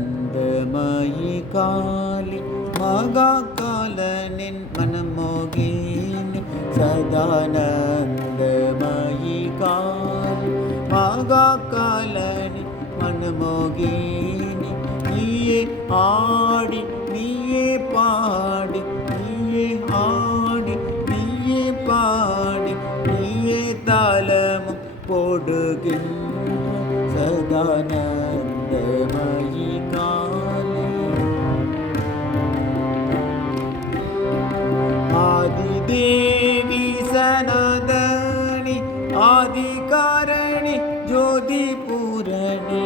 சதானந்தமயி காளி மகாகாலனின் மனமோகினி சதானந்தமயி காளி மகாகாலனின் மனமோகினி நீயே ஆடி நீயே பாடி நீயே ஆடி நீயே பாடி நீயே தாளமும் போடுகின்ற சதானந்தமயி காளி ஆதிதேவி சனாதனி ஆதிகாரணி ஜோதி பூரணி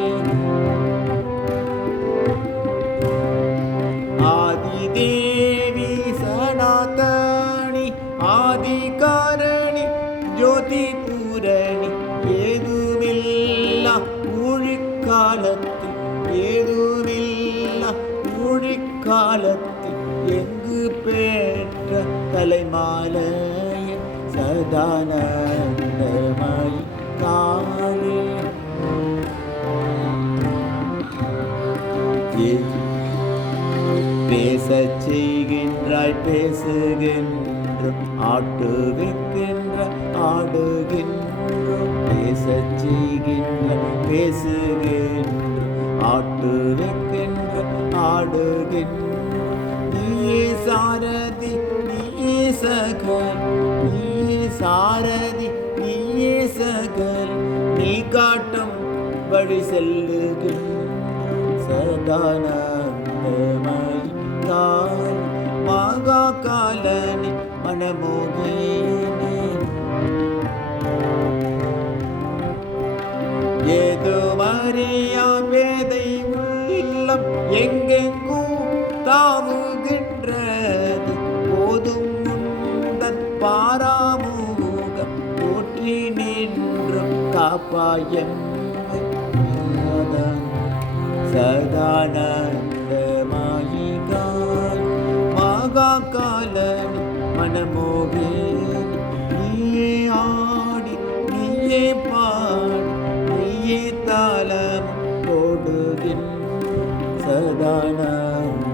ஆதிதேவி சனாதனி ஆதிகாரணி ஜோதி பூரணி ஏதுமில்லா ஊழிக்காலத்தில் ஏதுமில்லா ஊழிக்காலத்தில் எங்கு பெற்ற தலைமாலைய சதானந்தமயி காளி பேசச் செய்கின்றாய் பேசுகின்றோம் ஆட்டுவிக்கின்ற ஆடுகின்றோம் பேசச் செய்கின்றாய் பேசுகின்றோம் ஆட்டுவிக்கின்ற ஆடுகின்றோம் நீயே சாரதி நீயே சகல் நீயே சாரதி நீயே சகல் நீ காட்டும் வழி செல்லுகின்ற சதானந்தமயி காளி மகாகாலனி மனமோகினி ஏதுமறியா பேதை உள்ளம் எங்கெங்கும் தாவுகின்றது போதும் முந்தன் பாராமுகம் போற்றி நின்றும் காப்பாயம் சதானந்தமயி காளி மகாகாலனி மனமோகினி நீயே ஆடி நீயே பாடி நீயே தாளம் போடுகின்ற சதானந்த